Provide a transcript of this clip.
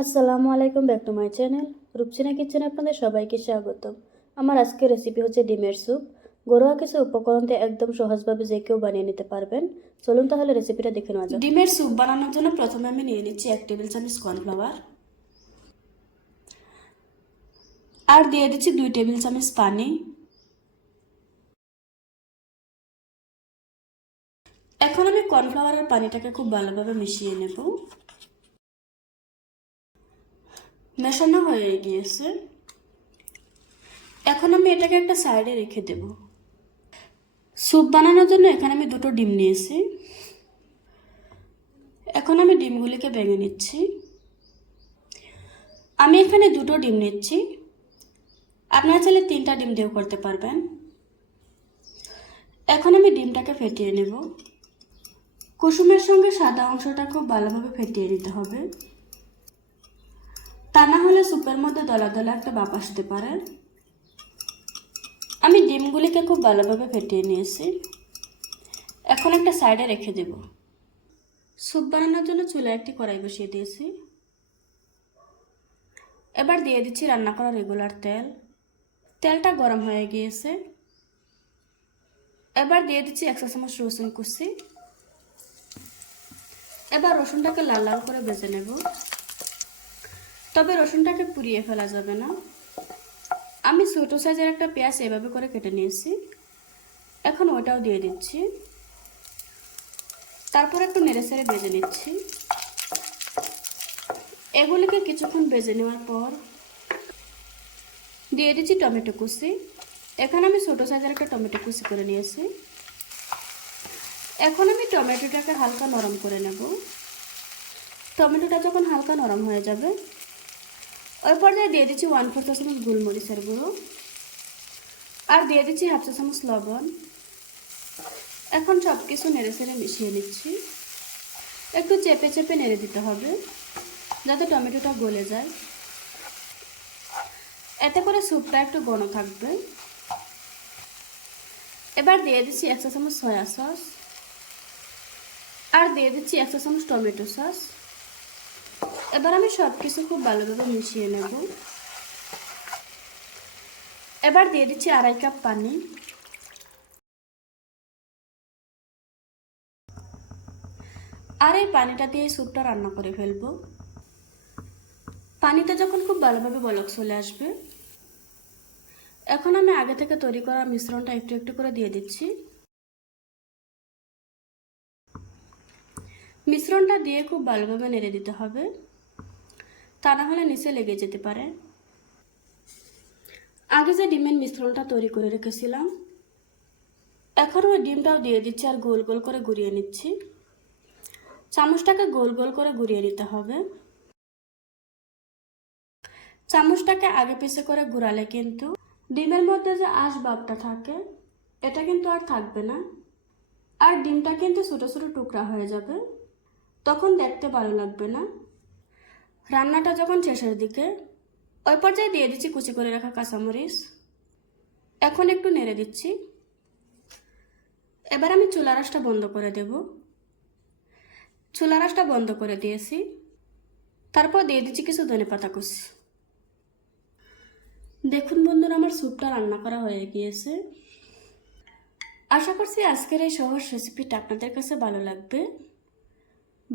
আসসালামু আলাইকুম, back to my channel. Rupsina কিচেনে আপনাদের সবাইকে স্বাগতম। আমার আজকের রেসিপি হচ্ছে ডিমের স্যুপ ঘরোয়া কিছু উপকরণ একদম সহজভাবে যে কেউ বানিয়ে নিতে পারবেন। চলুন তাহলে রেসিপিটা দেখে নেওয়া যাক। ডিমের স্যুপ বানানোর জন্য প্রথমে আমি নিয়ে নিচ্ছি এক টেবিল চামচ কর্নফ্লাওয়ার আর দিয়ে দিচ্ছি দুই টেবিল চামচ পানি। এখন আমি কর্নফ্লাওয়ারের পানিটাকে খুব ভালোভাবে মিশিয়ে নেব। মেশানো হয়ে গিয়েছে। এখন আমি এটাকে একটা সাইডে রেখে দেব। স্যুপ বানানোর জন্য এখানে আমি দুটো ডিম নিয়েছি। এখন আমি ডিমগুলিকে ভেঙে নিচ্ছি। আমি এখানে দুটো ডিম নিচ্ছি। আপনারা চাইলে তিনটা ডিম দিয়েও করতে পারবেন। এখন আমি ডিমটাকে ফেটিয়ে নেব। কুসুমের সঙ্গে সাদা অংশটা খুব ভালোভাবে ফেটিয়ে নিতে হবে। তা না হলে স্যুপের মধ্যে দলা দলা একটা বাপ আসতে পারে। আমি ডিমগুলিকে খুব ভালোভাবে ফেটিয়ে নিয়েছি। এখন একটা সাইডে রেখে দেব। স্যুপ বানানোর জন্য চুলে একটি কড়াই বসিয়ে দিয়েছি। এবার দিয়ে দিচ্ছি রান্না করা রেগুলার তেল। তেলটা গরম হয়ে গিয়েছে। এবার দিয়ে দিচ্ছি একশো চামচ রসুন কুচি। এবার রসুনটাকে লাল লাল করে ভেজে নেব। তবে রসুনটাকে পুড়িয়ে ফেলা যাবে না। আমি ছোটো সাইজের একটা পেঁয়াজ এভাবে করে কেটে নিয়েছি। এখন ওটাও দিয়ে দিচ্ছি। তারপর একটু নেড়ে সেড়ে ভেজে নিচ্ছি। এগুলিকে কিছুক্ষণ ভেজে নেওয়ার পর দিয়ে দিচ্ছি টমেটো কুচি। এখানে আমি ছোটো সাইজের একটা টমেটো কুচি করে নিয়েছি। এখন আমি টমেটোটাকে হালকা নরম করে নেব। টমেটোটা যখন হালকা নরম হয়ে যাবে ওই দিয়ে দিচ্ছি ওয়ান ফোর চামচ গোলমরিচের গুঁড়ো। আর দিয়ে দিচ্ছি হাফ চা চামচ লবণ। এখন সব কিছু নেড়ে চেড়ে মিশিয়ে নিচ্ছি। একটু চেপে চেপে নেড়ে দিতে হবে, যাতে টমেটোটা গলে যায়। এতে করে স্যুপটা একটু ঘন থাকবে। এবার দিয়ে দিচ্ছি একশো চামচ সয়া সস আর দিয়ে দিচ্ছি একশো চামচ টমেটো সস এবার আমি সব কিছু খুব ভালোভাবে মিশিয়ে নেব। এবার দিয়ে দিচ্ছি আড়াই কাপ পানি। আর এই পানিটা দিয়ে স্যুপটা রান্না করে ফেলব। পানিটা যখন খুব ভালোভাবে বলক চলে আসবে, এখন আমি আগে থেকে তৈরি করা মিশ্রণটা একটু একটু করে দিয়ে দিচ্ছি। মিশ্রণটা দিয়ে খুব ভালোভাবে নেড়ে দিতে হবে। তা না হলে নিচে লেগে যেতে পারে। আগে যে ডিমের মিশ্রণটা তৈরি করে রেখেছিলাম এখন ওই ডিমটাও দিয়ে দিচ্ছি আর গোল গোল করে ঘুরিয়ে নিচ্ছি। চামচটাকে গোল গোল করে ঘুরিয়ে নিতে হবে। চামচটাকে আগে পিছে করে ঘুরালে কিন্তু ডিমের মধ্যে যে আঁশভাবটা থাকে, এটা কিন্তু আর থাকবে না। আর ডিমটা কিন্তু ছোটো ছোটো টুকরা হয়ে যাবে, তখন দেখতে ভালো লাগবে না। রান্নাটা যখন শেষের দিকে, ওই পর্যায়ে দিয়ে দিচ্ছি কুচি করে রাখা কাঁচামরিচ। এখন একটু নেড়ে দিচ্ছি। এবার আমি চুলা রাসটা বন্ধ করে দেব। চুলা রাসটা বন্ধ করে দিয়েছি। তারপর দিয়ে দিচ্ছি কিছু ধনে পাতা কুচি। দেখুন বন্ধুরা, আমার স্যুপটা রান্না করা হয়ে গিয়েছে। আশা করছি আজকের এই সহজ রেসিপিটা আপনাদের কাছে ভালো লাগবে।